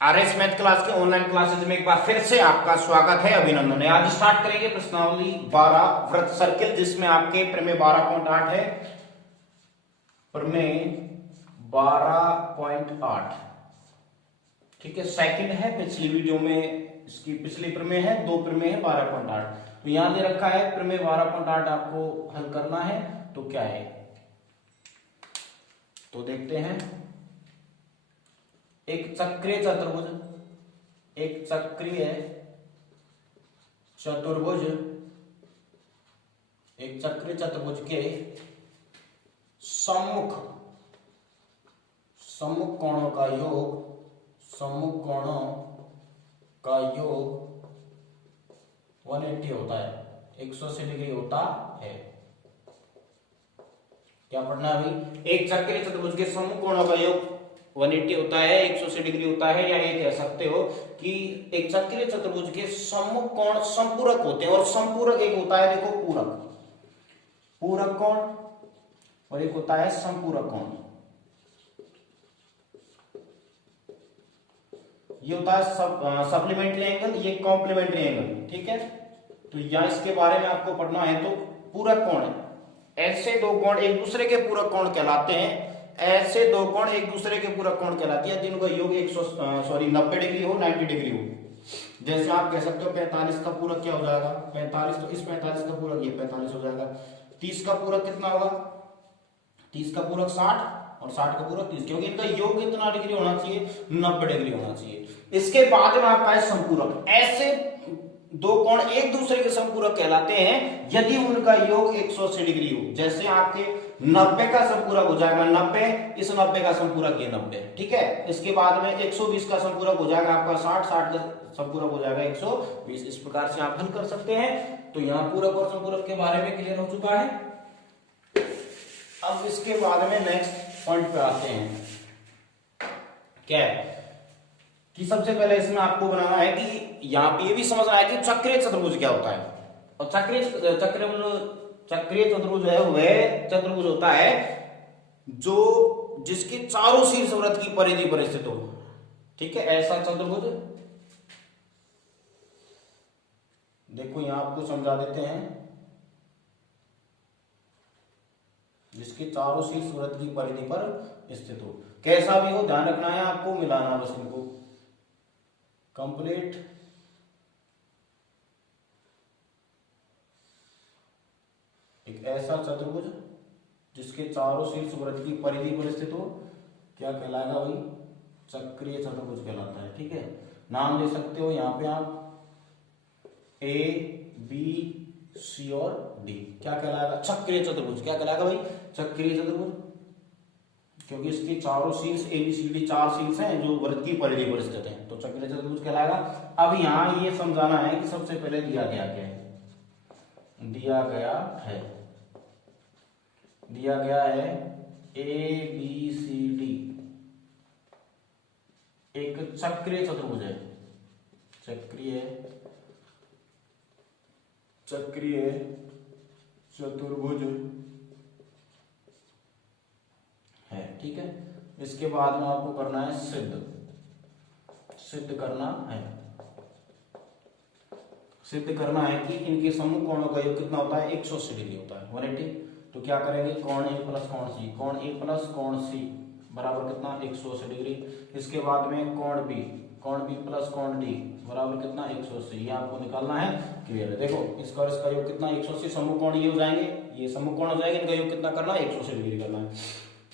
RS math class के online classes में एक बार फिर से आपका स्वागत है, अभिनंदन है। आज स्टार्ट करेंगे प्रश्नावली 12 वृत्त सर्किल, जिसमें आपके प्रमेय 12.8 है। प्रमेय 12.8 ठीक है, सेकंड है। पिछली वीडियो में इसकी पिछली प्रमेय है, दो प्रमेय है 12.8। तो यहां दे रखा है प्रमेय 12.8 आपको हल करना है। तो क्या है तो देखते हैं। एक चक्रीय चतुर्भुज एक चक्रीय चतुर्भुज के सम्मुख कोणों का योग 180 होता है, 180 डिग्री होता है। क्या पढ़ना है अभी? एक चक्रीय चतुर्भुज के सम्मुख कोणों का योग 180 होता है, 180 डिग्री होता है। या ये कह सकते हो कि एक चक्रीय चतुर्भुज के सम्मुख कोण संपूरक होते हैं। और संपूरक एक होता है, देखो, पूरक कोण, और एक होता है संपूरक कोण। ये होता है सप्लीमेंट्री एंगल, ये कॉम्प्लीमेंट्री एंगल। ठीक है, तो यहां इसके बारे में आपको पढ़ना है। तो पूरक कोण, ऐसे दो कोण एक दूसरे के पूरक कोण कहलाते हैं। ऐसे दो कोण एक दूसरे के पूरक कोण कहलाते हैं जिनका योग 90 डिग्री हो, 90 डिग्री हो। जैसे आप कह सकते हो 45 का पूरक क्या हो जाएगा? 45। तो इस 45 का पूरक ये 45 हो जाएगा। 30 का पूरक कितना होगा? 30 का पूरक 60 और 60 का पूरक 30, क्योंकि इनका योग कितना डिग्री होना चाहिए? 90 डिग्री होना चाहिए। इसके बाद में आपका है संपूरक। ऐसे दो कोण एक दूसरे के संपूरक कहलाते हैं यदि उनका योग 180 डिग्री हो। जैसे आपके 90 का संपूरक हो जाएगा 90, इस 90 का संपूरक ये 90। ठीक है, इसके बाद में 120 का संपूरक हो जाएगा आपका 60, 60 का संपूरक हो जाएगा 120। इस प्रकार से आप हल कर सकते हैं। तो यहाँ पूरक और संपूरक के बारे में क्लियर हो चुका है। अब इसके बाद में नेक्स्ट पॉइंट पे आते हैं। क्या है कि सबसे पहले इसमें आपको बनाना है कि यहां पे ये भी समझना है कि चक्रीय चतुर्भुज क्या होता है। और चक्रीय चतुर्भुज है वह चतुर्भुज होता है जो जिसकी चारों शीर्ष वृत्त की परिधि पर स्थित हो। ठीक है, ऐसा चतुर्भुज, देखो यहां आपको समझा देते हैं, जिसके चारों शीर्ष वृत्त की परिधि पर स्थित हो। कैसा भी हो, ध्यान रखना है आपको, मिलाना बस इनको। कंप्लीट एक ऐसा चतुर्भुज जिसके चारों शीर्ष वृत्त की परिधि पर स्थित हो, क्या कहलाएगा भाई? चक्रीय चतुर्भुज कहलाता है। ठीक है, नाम ले सकते हो यहां पे आप ए, बी, सी और डी। क्या कहलाएगा? चक्रीय चतुर्भुज। क्या कहलाएगा भाई? चक्रीय चतुर्भुज, क्योंकि इसके चारों शीर्ष ए बी सी डी चार शीर्ष हैं जो वृत्त की परिधि पर स्थित हैं। तो चक्रीय चतुर्भुज कहलाएगा। अब यहां ये समझाना है कि सबसे पहले दिया गया क्या है। दिया गया है ए बी सी डी एक चक्रीय चतुर्भुज है। चक्रीय चतुर्भुज है। ठीक है, इसके बाद में आपको करना है सिद्ध करना है कि इनके सम्मुख कोणों का योग कितना होता है? 180 डिग्री होता है, 180। तो क्या करेंगे? कोण ए प्लस कोण सी बराबर कितना? 180 डिग्री। इसके बाद में कोण बी प्लस कोण डी बराबर कितना? 180। ये आपको निकालना है। क्लियर है? देखो इसका और इसका योग कितना? 180। सम्मुख कोण ये हो जाएंगे, ये सम्मुख कोण हो जाएंगे, इनका योग कितना करना है? 180 डिग्री करना है।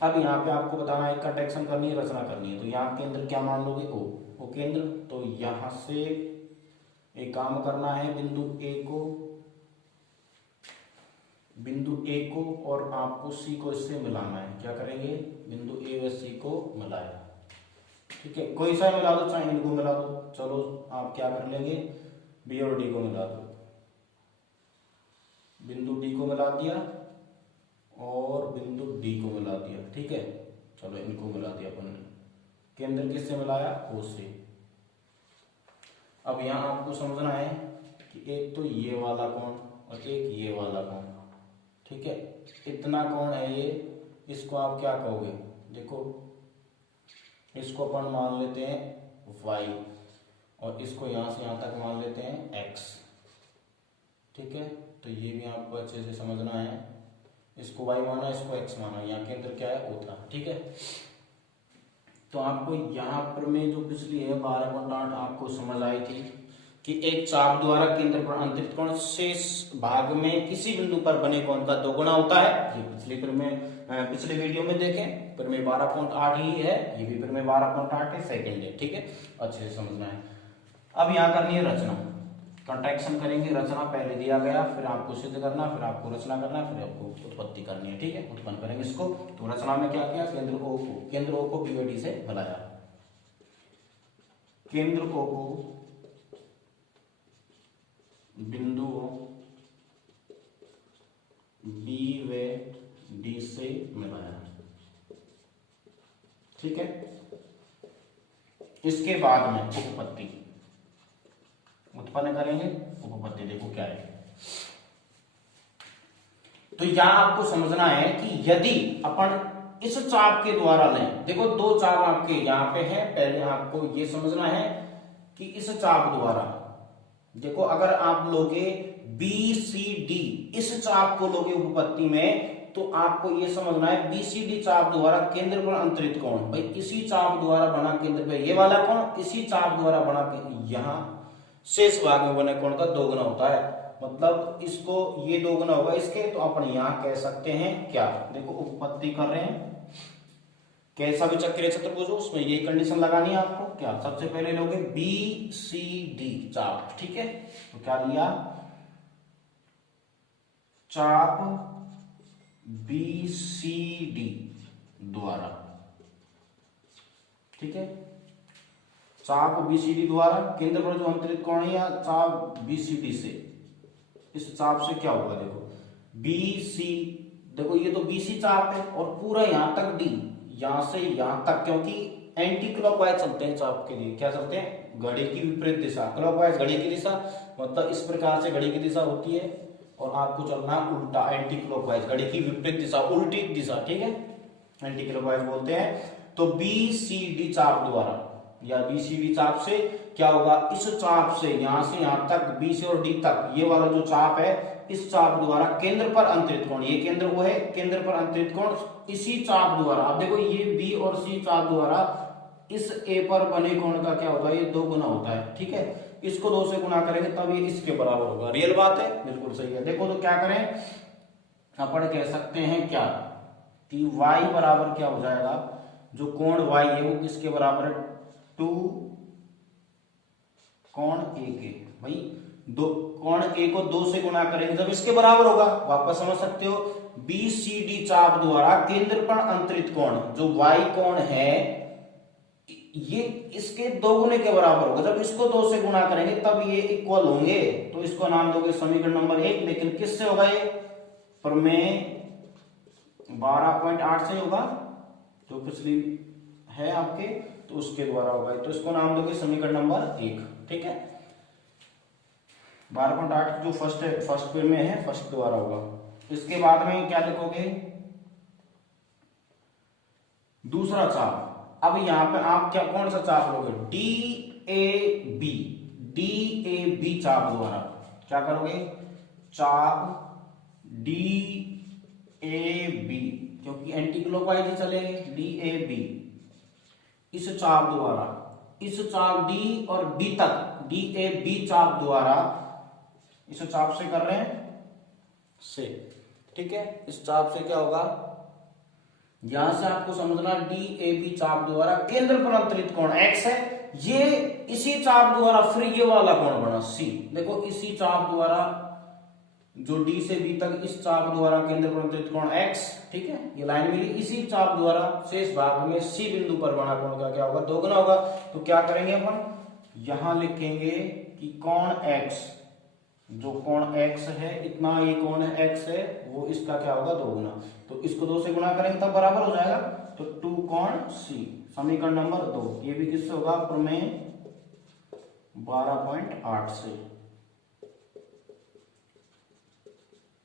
अब यहाँ पे आपको बताना है कटेक्शन करनी है, रचना करनी है। तो यहाँ केंद्र क्या मान लोगे? ओ केंद्र। तो यहां से एक काम करना है, बिंदु ए को और आपको सी को इससे मिलाना है। क्या करेंगे? बिंदु ए व सी को मिलाएं। ठीक है, कोई सा मिला दो, चाहे इनको मिला दो। चलो आप क्या कर लेंगे? बी और डी को मिला दो। बिंदु डी को मिला दिया और बिंदु डी को मिला दिया। ठीक है, चलो इनको मिला दिया अपन ने। केंद्र किससे मिलाया? ओ से। अब यहां आपको समझना है कि एक तो ये वाला कोण और एक ये वाला कोण। ठीक है, इतना कोण है ये, इसको आप क्या कहोगे? देखो इसको अपन मान लेते हैं y, और इसको यहां से यहां तक मान लेते हैं x। ठीक है, तो ये भी आपको अच्छे से समझना है। इसको y माना, इसको x माना, यहाँ केंद्र क्या है, O था। ठीक है, तो आपको यहाँ पर में जो पिछली है 12.8 आपको समझ आई थी कि एक चाप द्वारा केंद्र पर अंतरित कोण शेष भाग में किसी बिंदु पर बने कोण का दोगुना होता है। ये पिछले वीडियो में देखें, फिर में 12.8 ही है, ये भी फिर में 12.8 है, सेकंड है। ठीक है, अच्छे से समझना है। अब यहाँ करनी है रचना, कंट्रैक्शन करेंगे। रचना पहले दिया गया, फिर आपको सिद्ध करना, फिर आपको रचना करना, फिर आपको उत्पत्ति करनी है। ठीक है, उत्पन्न करेंगे इसको। तो रचना में क्या किया, केंद्र ओ को पीओडी से बनाया, केंद्र ओ को बिंदु बी व डी से मिलाया। ठीक है, इसके बाद में उपपत्ति उत्पन्न करेंगे। उपपत्ति देखो क्या है, तो यहां आपको समझना है कि यदि अपन इस चाप के द्वारा लें, देखो दो चाप आपके यहां पे है, पहले आपको ये समझना है कि इस चाप द्वारा, देखो अगर आप लोगे बी सी डी, इस चाप को लोगे उपपत्ति में, तो आपको ये समझना है बीसीडी चाप द्वारा केंद्र पर अंतरित कोण, भाई इसी चाप द्वारा बना केंद्र पर ये वाला कोण, इसी चाप द्वारा बना के यहां शेष भाग में बने कोण का दोगुना होता है। मतलब इसको ये दोगुना होगा इसके, तो अपन यहां कह सकते हैं क्या, देखो उपपत्ति कर रहे हैं, कैसा भी चक्रीय चतुर्भुज हो उसमें ये कंडीशन लगानी है आपको। क्या, सबसे पहले लोगे बी सी डी चाप। ठीक है, तो क्या लिया, चाप बी सी डी द्वारा। ठीक है, चाप बीसीडी द्वारा केंद्र पर जो अंतरित कोण है, या चाप बीसीडी से, इस चाप से क्या होगा, देखो बीसी, देखो ये तो बीसी चाप है, और पूरा यहां तक डी, यहां से यहां तक, क्योंकि एंटी क्लॉकवाइज चलते हैं चाप के लिए, क्या चलते हैं, घड़ी की विपरीत दिशा, क्लॉकवाइज घड़ी की दिशा, मतलब इस प्रकार से घड़ी की दिशा होती है, और आपको चलना उल्टा, एंटी क्लॉकवाइज, घड़ी की विपरीत दिशा, उल्टी दिशा। ठीक है, एंटी क्लॉकवाइज बोलते हैं। तो बीसीडी चाप द्वारा या बीसीडी चाप से क्या होगा, इस चाप से यहां तक, बी से और डी तक, ये वाला जो चाप है, इस चाप द्वारा केंद्र पर अंतरित कोण, ये केंद्र वो है, केंद्र पर अंतरित कोण इसी चाप द्वारा, अब देखो ये बी और सी चाप द्वारा इस ए पर बने कोण का क्या होता है, ये दो गुना होता है। ठीक है, इसको दो से गुना करेंगे तब ये इसके बराबर होगा। रियल बात है, बिल्कुल सही है। देखो तो क्या करें, अपन कह सकते हैं क्या कि y बराबर क्या हो जाएगा, जो कोण y है वो किसके बराबर है, 2 कोण a के, भाई दो कोण a को 2 से गुणा करेंगे जब इसके बराबर होगा। वापस समझ सकते हो, BCD चाप द्वारा केंद्र पर अंतरित कोण जो y कोण है, ये इसके दोगुने के बराबर होगा। जब इसको 2 से गुणा करेंगे तब ये इक्वल होंगे, तो इसको नाम दोगे समीकरण नंबर 1। लेकिन किससे होगा ये, प्रमेय 12.8 से होगा, जो पिछली है आपके, तो उसके द्वारा होगा, तो इसको नाम दोगे समीकरण नंबर 1। ठीक है, 12.8 जो फर्स्ट पेज में है, फर्स्ट द्वारा होगा। इसके बाद में क्या लिखोगे, दूसरा चाप। अब यहां पे आप क्या, कौन सा चाप लोगे, डी ए बी चाप द्वारा क्या करोगे, चाप डी ए बी, क्योंकि एंटी क्लॉकवाइज ही चलेंगे, डी ए बी, इस चाप द्वारा, इस चाप डी और बी तक, डी ए बी चाप द्वारा, इस चाप से कर रहे हैं से। ठीक है, इस चाप से क्या होगा, यहां से आपको समझना, डी ए बी चाप द्वारा केंद्र पर अंतरित कोण x है, ये इसी चाप द्वारा फिर ये वाला कोण बना c। देखो इसी चाप द्वारा जो d से b तक, इस चाप द्वारा केंद्र पर अंतरित कोण x, ठीक है, ये लाइन मिली, इसी चाप द्वारा शेष भाग में c बिंदु पर बना कोण का क्या होगा, दोगुना होगा। तो क्या करेंगे अपन, यहां लिखेंगे कि कोण x, जो कोण x है, इतना ये कोण x है, वो इसका क्या होगा, दोगुना। तो इसको 2 से गुणा करेंगे तब बराबर हो जाएगा, तो 2 कोण c, समीकरण नंबर 2। ये भी किससे होगा, प्रमेय 12.8 से,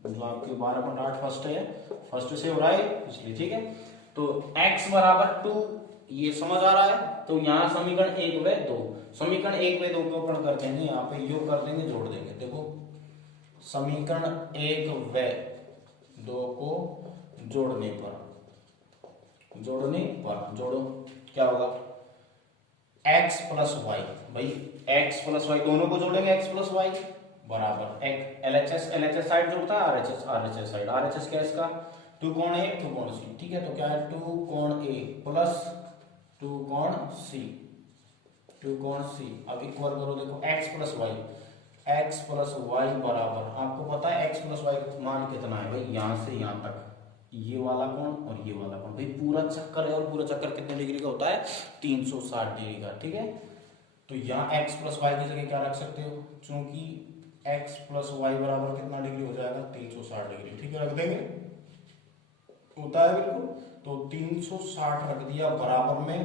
जो आपके 12.8 फर्स्ट है, फर्स्ट से हो रहा है इसलिए। ठीक है, तो x बराबर 2 ये समझ आ रहा है? तो यहाँ समीकरण 1 व 2, समीकरण 1 व 2 को अपन कर देंगे यहाँ पे योग कर देंगे, जोड़ देंगे। देखो समीकरण 1 व 2 को जोड़ने पर जोड़ो क्या होगा, x प्लस वाई, भाई x प्लस वाई दोनों को जोड़ेंगे, x प्लस वाई बराबर LHS साइड जोड़ता है, RHS साइड, RHS क्या है इसका, 2 कोण A 2 कोण C, ठीक है। तो क्या है 2 कोण A प्लस 2 कोण C, 2 कोण C। अब इक्वल करो, देखो x प्लस वाई बराबर, आपको पता है x प्लस वाई का मान कितना है भाई, यहां से यहां तक ये वाला कोण और ये वाला कोण, भाई पूरा चक्कर है, और पूरा चक्कर कितने डिग्री का होता है, 360 डिग्री का, ठीक है। तो यहाँ x प्लस वाई की जगह क्या रख सकते हो, चूंकि x प्लस वाई बराबर कितना डिग्री हो जाएगा, 360 डिग्री, ठीक है, रख देंगे, होता है बिल्कुल। तो 360 रख दिया बराबर में,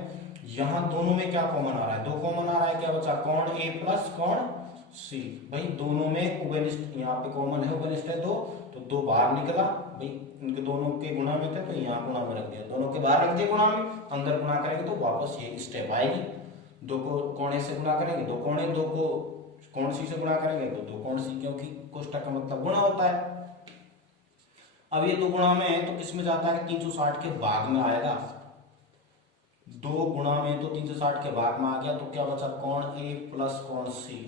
यहाँ दोनों में क्या कॉमन आ रहा है, 2 कॉमन आ रहा है, क्या बचा, कोण A प्लस कोण C, भाई दोनों में उभयनिष्ठ, यहाँ पे कॉमन है, उभयनिष्ठ है 2, तो 2 बाहर निकला, भाई इनके दोनों के गुणा में थे, तो यहाँ गुणा में रख दिया, दोनों के बाहर रख दिया गुणा में, अंदर गुणा करेंगे तो वापस ये स्टेप आएगी, 2 को कोण A से गुणा करेंगे 2 कोण A, 2 को कोण C से गुणा करेंगे तो 2 कोण C, क्योंकि कोष्टक का मतलब गुणा होता है। अब ये 2 गुणा में है तो किस में जाता है, 360 के भाग में आएगा, 2 गुणा में तो 360 के भाग में आ गया, तो क्या बचा, कोण A प्लस कोण C,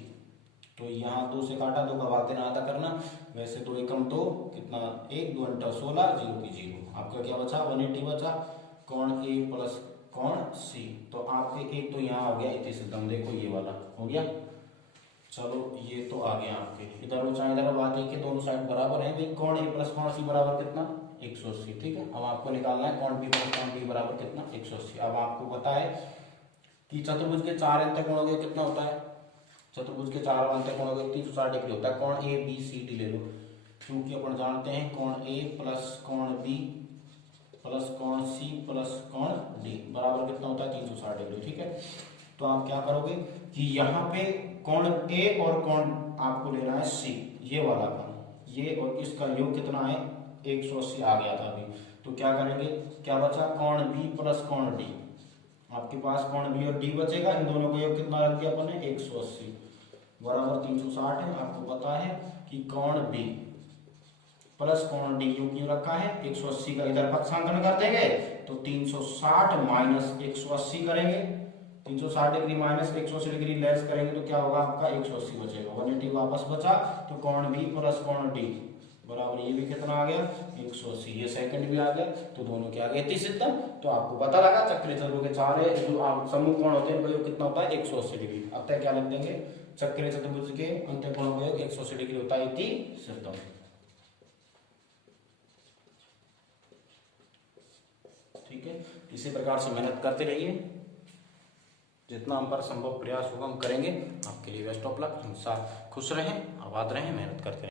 तो यहाँ 2 से काटा, 2 का भाग देना आधा करना, वैसे 2 एकम 2 कितना, 1 2 अंटा 16, 0 की 0, आपका क्या बचा, 180 बचा, कोण A प्लस कोण C। तो आपके एक तो यहाँ आ गया इति सिद्धम, देखो ये वाला हो गया, चलो ये तो आ गया आपके, इधर हो चाहे इधर, बात एक है, दोनों साइड बराबर है, भाई कोण A प्लस कोण C बराबर कितना, 180, ठीक है। अब आपको निकालना है कोण B प्लस कोण B बराबर कितना, 180। अब आपको पता है कि चतुर्भुज के 4 अंतःकोणों का कितना होता है, चतुर्भुज के 4 अंतःकोणों का 360 डिग्री होता है, कोण A B C D ले लो, क्योंकि अपन जानते हैं कोण A प्लस कोण B प्लस कोण C प्लस कोण D बराबर कितना होता है, 360 डिग्री, ठीक है। तो आप क्या करोगे कि यहाँ पे कोण A और कोण आपको लेना है C, ये वाला कोण, ये और इसका योग कितना है, 180 आ गया था अभी, तो क्या करेंगे, क्या बचा, कोण B प्लस कोण D, आपके पास कोण B और D बचेगा, इन दोनों का योग कितना रख दिया अपन ने, 180 बराबर 360 है। आपको पता है कि कोण B प्लस कोण D योग क्यों रखा है, 180 का इधर पक्षांतरण कर देंगे तो 360 माइनस 180 करेंगे, 360 डिग्री माइनस 180 डिग्री लेस करेंगे तो क्या होगा, आपका 180 बचेगा, 180 वापस बचा, तो कोण B प्लस कोण D बराबर, ये भी कितना आ गया, 180, ये सेकंड भी आ गया, तो दोनों क्या आ गए, इति सिद्धम। तो आपको पता लगा चक्रीय चतुर्भुज के 4 जो आप समूह कोण होते हैं उनका योग कितना होता है, 180 डिग्री। अब तक क्या लिख देंगे, चक्रीय चतुर्भुज के अंतःकोणों का योग 180 डिग्री होता है, इति सिद्धम। ठीक है, इसी प्रकार से मेहनत करते रहिए, जितना हम पर संभव प्रयास होगा हम करेंगे। आपके लिए बेस्ट ऑफ लक, खुश रहें, आबाद रहें, मेहनत करते रहें।